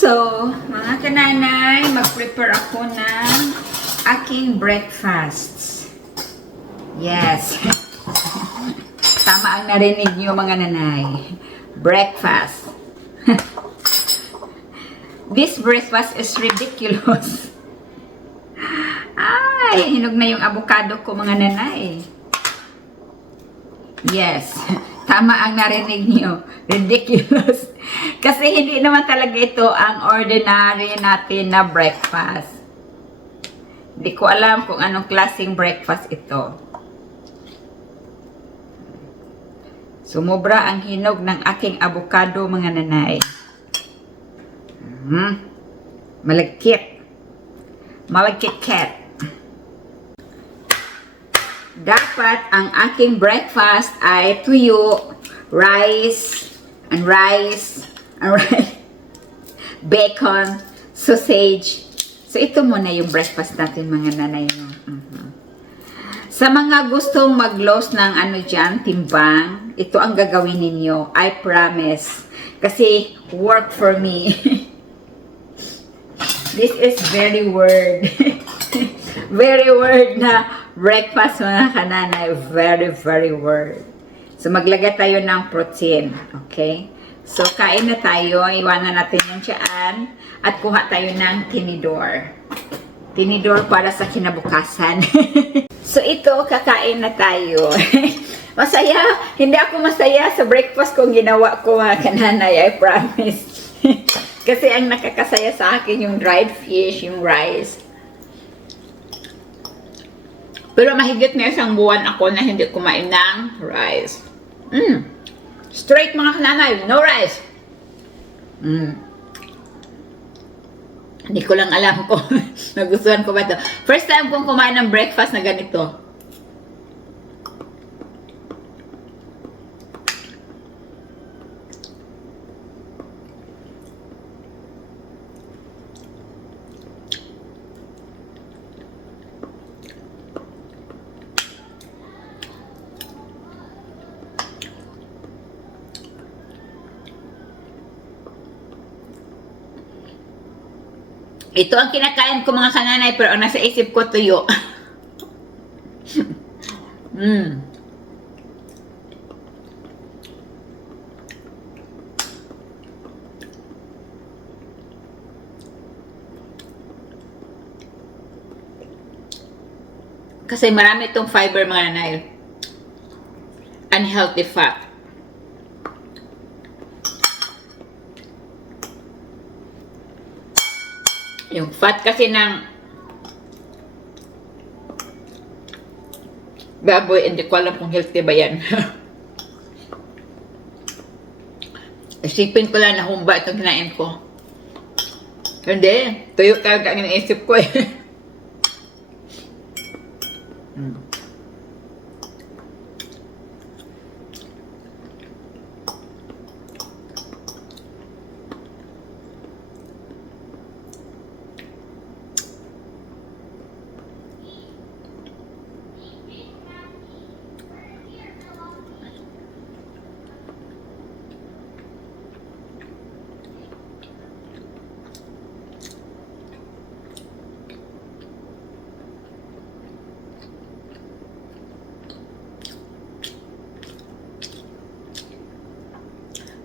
So, mga kananay, mag-prepare ako ng aking breakfasts. Yes. Tama ang narinig niyo mga nanay. Breakfast. This breakfast is ridiculous. Ay, hinog na yung avocado ko mga nanay. Yes. Tama ang narinig niyo. Ridiculous. Kasi hindi naman talaga ito ang ordinary natin na breakfast. Hindi ko alam kung anong klaseng breakfast ito. Sumobra ang hinog ng aking avocado mga nanay. Malagkit. Malagkit-kit. Dapat ang aking breakfast ay tuyo, rice, and rice, bacon, sausage. So, ito muna yung breakfast natin mga nanay. Sa mga gustong mag-loss ng timbang, ito ang gagawin ninyo. I promise. Kasi, work for me. This is very word. Very word na breakfast mga kananay. Very, very word. So, maglagay tayo ng protein. Okay? So, kain na tayo. Iwanan natin yung tiyan. At kuha tayo ng tinidor. Tinidor para sa kinabukasan. So, ito, kakain na tayo. Masaya. Hindi ako masaya sa breakfast kung ginawa ko mga kananay. I promise. Kasi ang nakakasaya sa akin yung dried fish, yung rice. Pero mahigit na isang buwan ako na hindi kumain ng rice. Straight mga kananay, no rice. Hindi ko lang alam kung nagustuhan ko ba ito. First time kong kumain ng breakfast na ganito. Ito ang kinakain ko mga kananay, pero ang nasa isip ko tuyo. Kasi marami itong fiber mga nanay. Unhealthy fat. Yung fat kasi ng baboy, hindi ko alam kung healthy ba yan. Isipin ko lang na humba itong kinain ko. Hindi, tuyo talaga ang iniisip ko eh.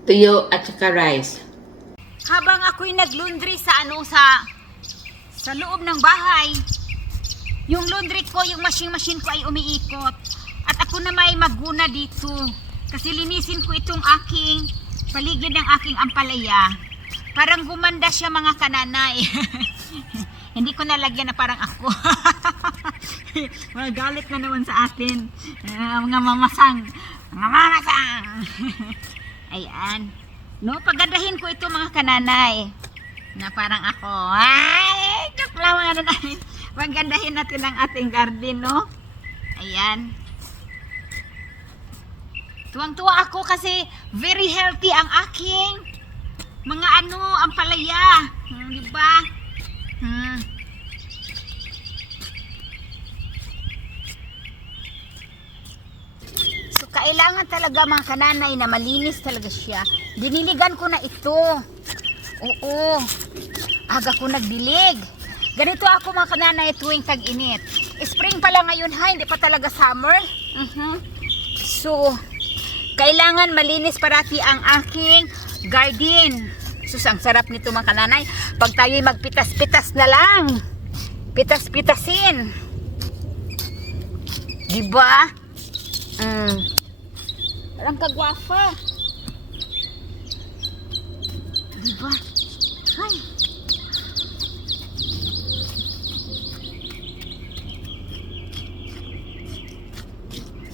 Tuyo at saka rice. Habang ako'y nag-laundry sa sa loob ng bahay, yung laundry ko, yung machine ko ay umiikot. At ako na may maguna dito. Kasi linisin ko itong aking paligid ng aking ampalaya. Parang gumanda siya mga kananay. Hindi ko nalagyan na parang ako. Magalit na naman sa atin. Mga mamasang. Mga mamasang. Ayan. No, pagandahin ko ito mga kananay. Na parang ako. Ay, kapla mga nanay. Pagandahin natin ang ating garden, no? Ayan. Tuwang-tuwa ako kasi very healthy ang aking mga ampalaya. Diba? Kailangan talaga mga kananay na malinis talaga siya. Diniligan ko na ito. Oo. Aga ko nagdilig. Ganito ako mga kananay tuwing tag-init. Spring pa lang ngayon ha, hindi pa talaga summer. So, kailangan malinis parati ang aking garden. Sus, ang sarap nito mga kananay. Pag tayo'y magpitas-pitas na lang. Pitas-pitasin. Diba? Walang kagwafa. Diba? Ay.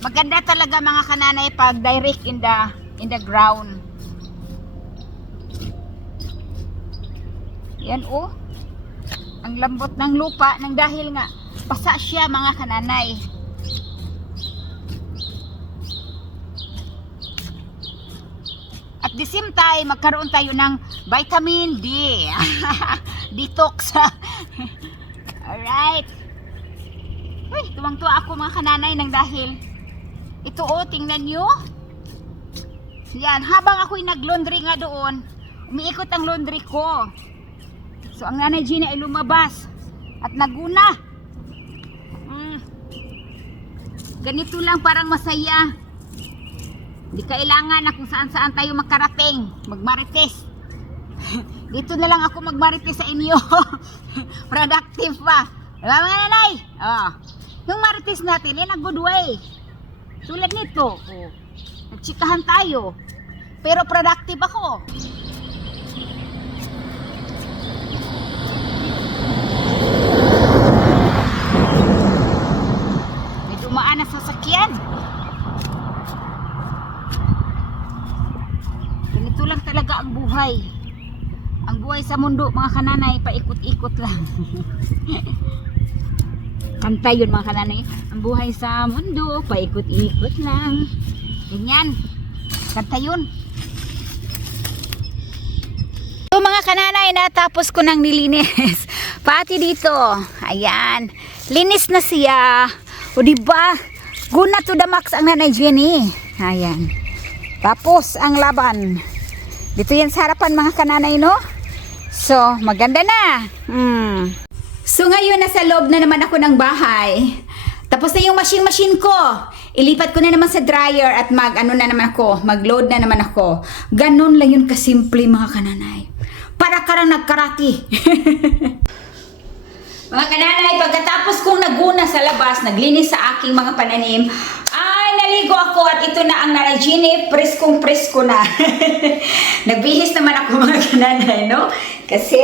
Maganda talaga mga kananay pag direct in the ground. Yan oh. Ang lambot ng lupa nang dahil nga basa siya mga kananay. At the same time, magkaroon tayo ng vitamin D. Detox. Alright. Uy, tuwang-tuwa ako mga kananay nang dahil ito oh, tingnan nyo. Yan, habang ako'y nag-laundry nga doon, umiikot ang laundry ko. So, ang nanay Gina ay lumabas at naguna. Ganito lang, parang masaya. Hindi kailangan na kung saan-saan tayo makarating, magmarites. Dito na lang ako magmarites sa inyo. Productive pa. Diba mga nanay? Oh. Yung marites natin, yan ang good way. Tulad nito, oh, nagtsikahan tayo. Pero productive ako. May dumaan na sasakyan. Ganito lang talaga ang buhay. Ang buhay sa mundo, mga kananay, paikot-ikot lang. Kanta yun mga kananay. Ang buhay sa mundo, paikot-ikot lang. Ganyan. Kanta yun. So mga kananay, natapos ko nang nilinis. Pati dito. Ayan. Linis na siya. O diba? Guna to the max ang nanay Jenny. Ayan. Tapos ang laban. Dito yan sa harapan mga kananay, no? So, maganda na. So ngayon nasa loob na naman ako ng bahay. Tapos na yung machine ko. Ilipat ko na naman sa dryer at mag-load na naman ako. Ganun lang yun kasimple mga kananay. Para ka lang nagkarati. Mga kananay, pagkatapos kong naguna sa labas, naglinis sa aking mga pananim, ay naligo ako at ito na ang nanay Gini, preskong-presko na. Nagbihis naman ako mga kananay, no? Kasi,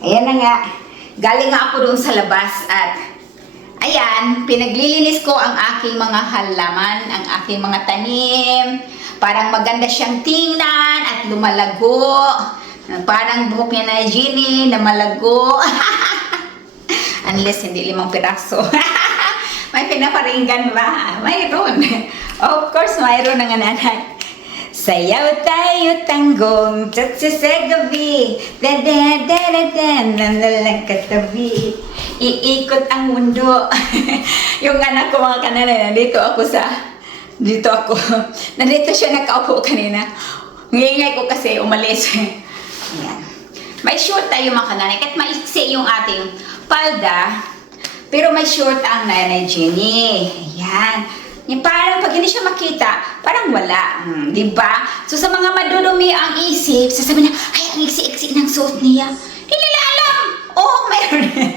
ayan na nga. Galing nga ako doon sa labas at ayan, pinaglilinis ko ang aking mga halaman, ang aking mga tanim. Parang maganda siyang tingnan at lumalago. Parang buhok niya na Gini na malago. Unless hindi 5 piraso. May pinaparinggan ba? Mayroon. Of course, mayroon ng nanay. Sayaw tayo tanggong tsatsa sa gabi, da-da-da-da-da-da-da-da katabi, iikot ang mundo. Yung anak ko mga kananay, nandito ako. Nandito siya nakaupo kanina. Ngingay ko kasi umalis. Ayan. May short tayo mga kananay, kahit maiksi yung ating palda, pero may short ang nanay Jenny. Ayan. Yung parang pag hindi siya makita, parang wala. Diba? So sa mga madudumi ang isip, sasabihin na, ay, ang iksi-iksi ng suot niya. Hindi nila alam. Oo, mayroon yan.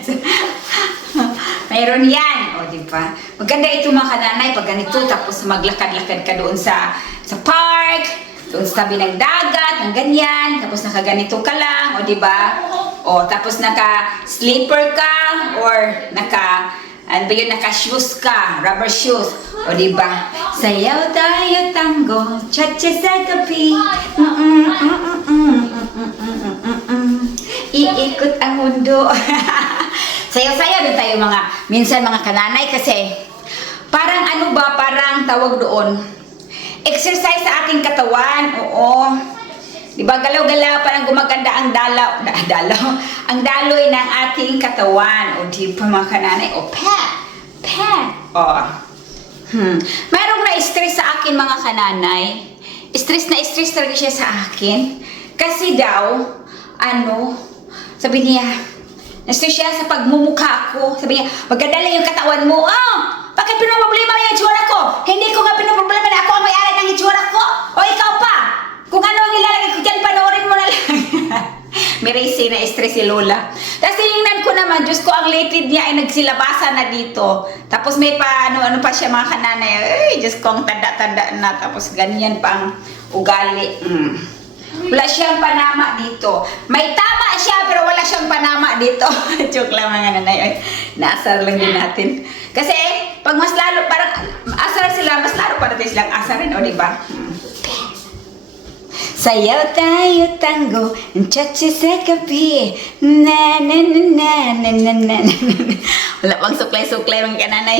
Mayroon yan. O, diba? Maganda ito mga kananay, pag ganito, tapos maglakad-lakad ka doon sa park, doon sa tabi ng dagat, ng ganyan, tapos nakaganito ka lang, o diba? O, tapos naka-slipper ka, or naka-shoes ka, rubber shoes. O diba? Sayaw tayo tango, cha-cha sa gabi. Iikot ang mundo. Sayaw-sayaw din tayo minsan mga kananay kasi parang parang tawag doon. Exercise sa ating katawan. Oo. Diba? Galaw-galaw, parang gumaganda ang ang daloy ng ating katawan. O diba mga kananay? O pat. O. Mayroong na-stress sa akin mga kananay. Stress na stress talaga siya sa akin. Kasi daw, sabi niya, nasto siya sa pagmumukha ko. Sabi niya, magkadala yung katawan mo. Bakit pinoproblema mo yung itsura ko? Hindi ko nga pinoproblema na ako ang may-ari ng itsura ko. O ikaw pa. Kung ano ang ilalagay ko dyan, panoorin mo na lang. May racing na stress si Lola. Tapos tinignan ko naman, Diyos ko, ang latid niya ay nagsilabasa na dito. Tapos may pa, ano pa siya mga kananay. Ay, Diyos ko, ang tanda-tanda na. Tapos ganyan pa ang ugali. Wala siyang panama dito. May tama siya, pero wala siyang panama dito. Joke lang mga nanay. Ay, naasar lang din natin. Kasi, pag mas lalo, parang asar sila, mas lalo pa natin silang asarin, o diba? Sayaw tayo tango, chachi sa gabi. Na na na na na na na. Wala pang suklay-suklay mga kananay.